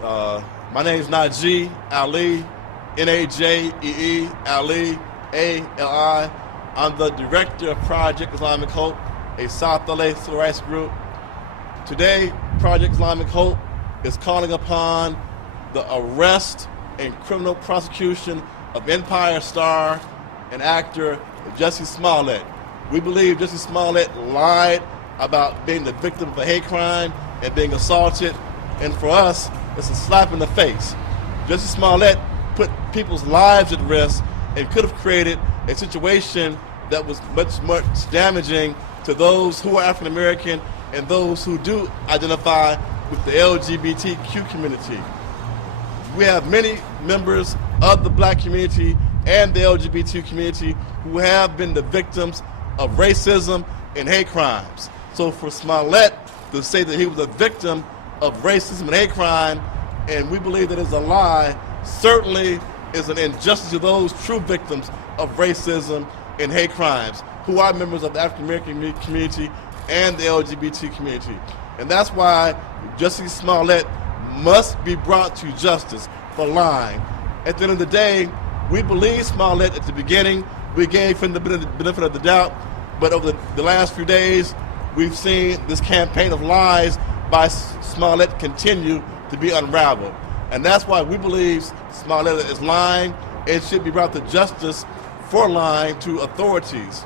My name is Najee Ali, N-A-J-E-E, Ali, A-L-I. I'm the director of Project Islamic Hope, a South LA civil rights group. Today, Project Islamic Hope is calling upon the arrest and criminal prosecution of Empire star and actor Jussie Smollett. We believe Jussie Smollett lied about being the victim of a hate crime and being assaulted, and for us, it's a slap in the face. Jussie Smollett put people's lives at risk and could have created a situation that was much damaging to those who are African American and those who do identify with the LGBTQ community. We have many members of the black community and the LGBT community who have been the victims of racism and hate crimes. So for Smollett to say that he was a victim of racism and hate crime, and we believe that is a lie, certainly is an injustice to those true victims of racism and hate crimes, who are members of the African American community and the LGBT community. And that's why Jussie Smollett must be brought to justice for lying. At the end of the day, we believe Smollett at the beginning. We gave him the benefit of the doubt, but over the last few days, we've seen this campaign of lies by Smollett continue to be unraveled. And that's why we believe Smollett is lying and should be brought to justice for lying to authorities.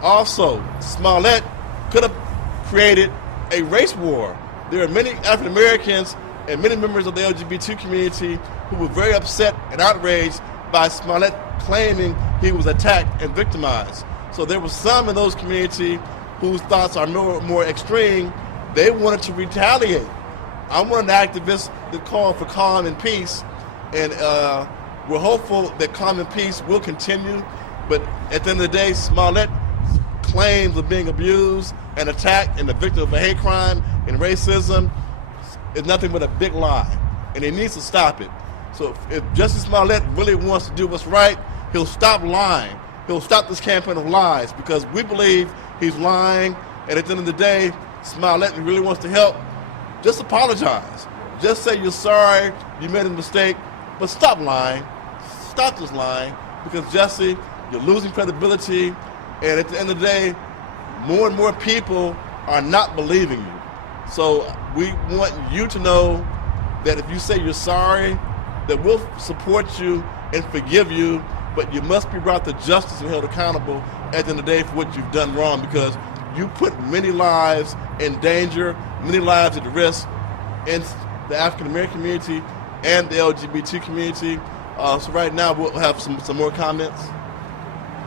Also, Smollett could have created a race war. There are many African Americans and many members of the LGBT community who were very upset and outraged by Smollett claiming he was attacked and victimized. So there were some in those community whose thoughts are more extreme. They wanted to retaliate. I'm one of the activists that call for calm and peace, and we're hopeful that calm and peace will continue. But at the end of the day, Smollett claims of being abused and attacked and the victim of a hate crime and racism is nothing but a big lie, and he needs to stop it. So if Jussie Smollett really wants to do what's right, he'll stop lying. He'll stop this campaign of lies, because we believe he's lying, and at the end of the day, Smollett really wants to help. Just apologize. Just say you're sorry, you made a mistake, but stop lying. Stop this lying, because Jussie, you're losing credibility, and at the end of the day, more and more people are not believing you. So we want you to know that if you say you're sorry, that we'll support you and forgive you, but you must be brought to justice and held accountable at the end of the day for what you've done wrong, because you put many lives in danger, many lives at risk in the African American community and the LGBT community. So right now we'll have some more comments.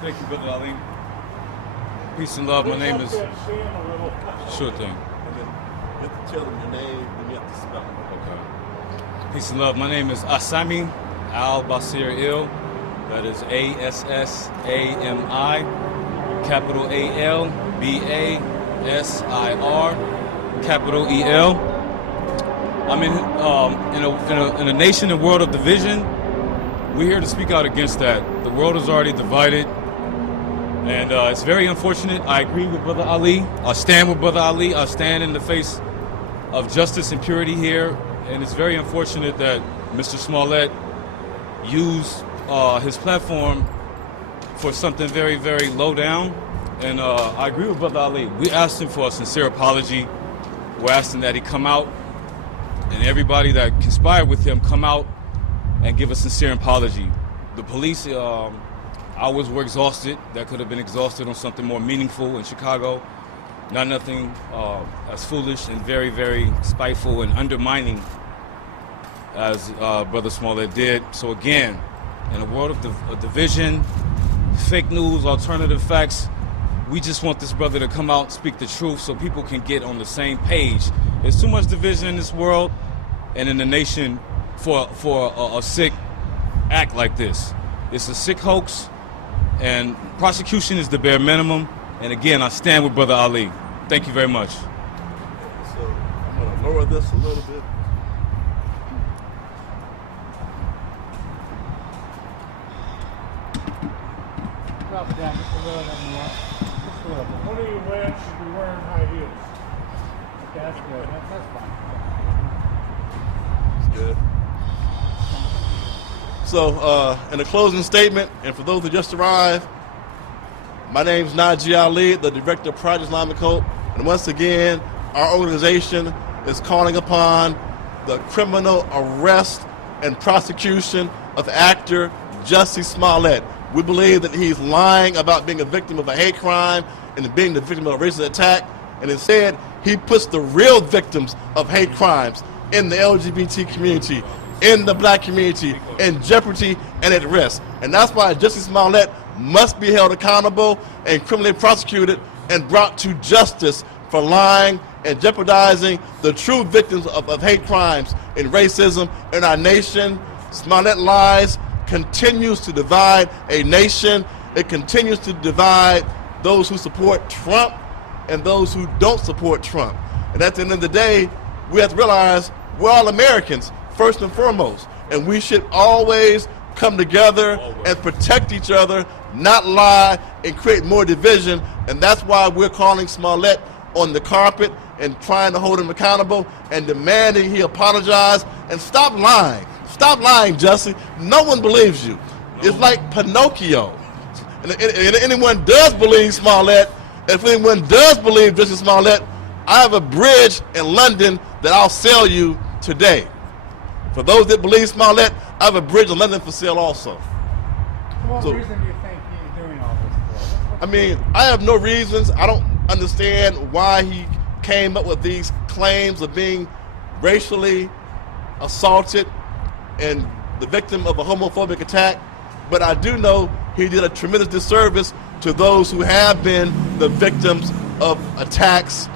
Thank you, Brother Ali. Peace and love. My name is. Sure thing. You have to tell them your name and you have to spell it. Okay. Peace and love. My name is Asami Al-Basir Il. That is A-S-S-A-M-I, capital A-L-B-A-S-I-R, capital E-L. I'm in a nation and world of division. We're here to speak out against that. The world is already divided, and it's very unfortunate. I agree with Brother Ali. I stand with Brother Ali. I stand in the face of justice and purity here, and it's very unfortunate that Mr. Smollett used his platform for something very, very low down. And I agree with Brother Ali. We asked him for a sincere apology. We're asking that he come out, and everybody that conspired with him come out and give a sincere apology. The police hours were exhausted. That could have been exhausted on something more meaningful in Chicago. Not nothing as foolish and very, very spiteful and undermining as Brother Smollett did. So again, in a world of division, fake news, alternative facts, we just want this brother to come out and speak the truth so people can get on the same page. There's too much division in this world and in the nation for a sick act like this. It's a sick hoax, and prosecution is the bare minimum. And again, I stand with Brother Ali. Thank you very much. So I'm going to lower this a little bit. Drop it down just a little bit more. Just a little bit. One of your legs should be wearing high heels. Okay, that's good. That's fine. So, in a closing statement, and for those who just arrived, my name is Najee Ali, the Director of Project Islamic Occult, and once again, our organization is calling upon the criminal arrest and prosecution of actor Jussie Smollett. We believe that he's lying about being a victim of a hate crime and being the victim of a racist attack, and instead, he puts the real victims of hate crimes in the LGBT community, in the black community, in jeopardy and at risk. And that's why Jussie Smollett must be held accountable and criminally prosecuted and brought to justice for lying and jeopardizing the true victims of hate crimes and racism in our nation. Smollett lies continues to divide a nation. It continues to divide those who support Trump and those who don't support Trump. And at the end of the day, we have to realize we're all Americans, first and foremost, and we should always come together and protect each other, not lie and create more division. And that's why we're calling Smollett on the carpet and trying to hold him accountable and demanding he apologize and stop lying. Stop lying, Jussie. No one believes you. It's like Pinocchio. And if anyone does believe Smollett, if anyone does believe Jussie Smollett, I have a bridge in London that I'll sell you today. For those that believe Smollett, I have a bridge in London for sale also. What reason do you think he's doing all this for? I mean, I have no reasons. I don't understand why he came up with these claims of being racially assaulted and the victim of a homophobic attack. But I do know he did a tremendous disservice to those who have been the victims of attacks.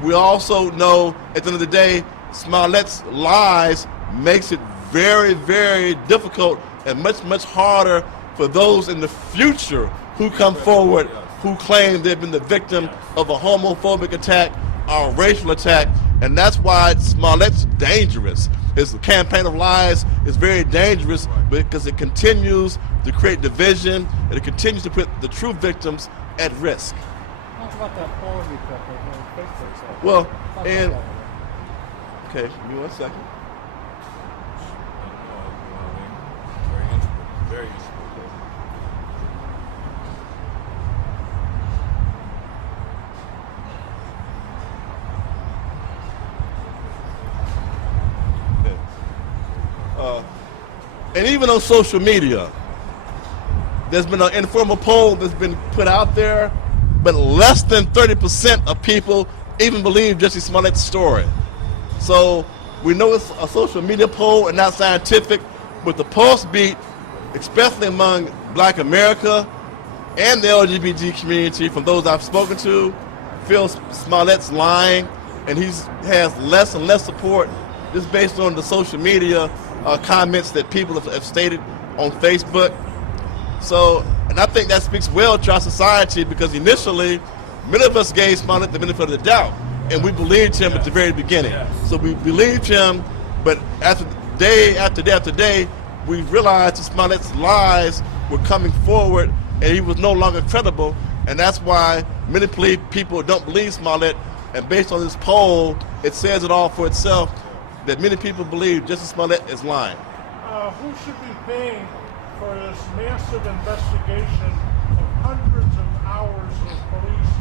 We also know at the end of the day, Smollett's lies makes it very, very difficult and much, much harder for those in the future who come forward who claim they've been the victim of a homophobic attack or a racial attack. And that's why Smollett's dangerous. His campaign of lies is very dangerous because it continues to create division and it continues to put the true victims at risk. Talk about that poll you took on Facebook. Well, and okay, give me 1 second. Very useful. And even on social media, there's been an informal poll that's been put out there, but less than 30% of people even believe Jussie Smollett's story. So we know it's a social media poll and not scientific, but the pulse beat, especially among Black America and the LGBT community, from those I've spoken to, feels Smollett's lying, and he has less and less support just based on the social media comments that people have stated on Facebook. So, and I think that speaks well to our society because initially, many of us gave Smollett the benefit of the doubt, and we believed him at the very beginning. So we believed him, but after day after day after day, we realized that Smollett's lies were coming forward, and he was no longer credible, and that's why many people don't believe Smollett. And based on this poll, it says it all for itself that many people believe Jussie Smollett is lying. Who should be paying for this massive investigation of hundreds of hours of police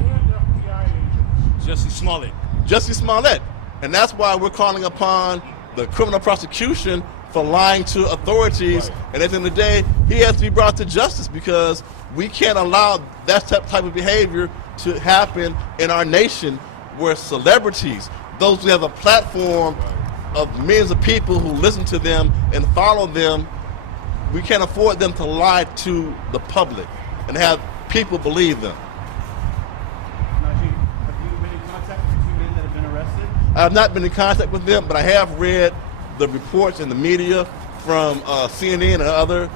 and FBI agents? Jussie Smollett. Jussie Smollett. And that's why we're calling upon the criminal prosecution for lying to authorities. Right. And at the end of the day, he has to be brought to justice because we can't allow that type of behavior to happen in our nation where celebrities, those who have a platform of millions of people who listen to them and follow them, we can't afford them to lie to the public and have people believe them. Najee, have you been in contact with the two men that have been arrested? I have not been in contact with them, but I have read the reports in the media from CNN and other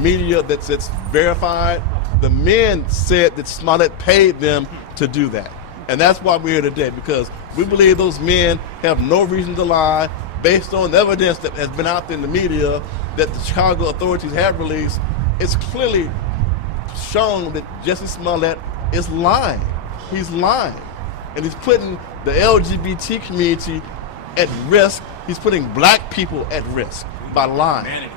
media that's verified. The men said that Smollett paid them to do that. And that's why we're here today, because we believe those men have no reason to lie based on the evidence that has been out there in the media that the Chicago authorities have released. It's clearly shown that Jussie Smollett is lying. He's lying. And he's putting the LGBT community at risk. He's putting black people at risk by lying.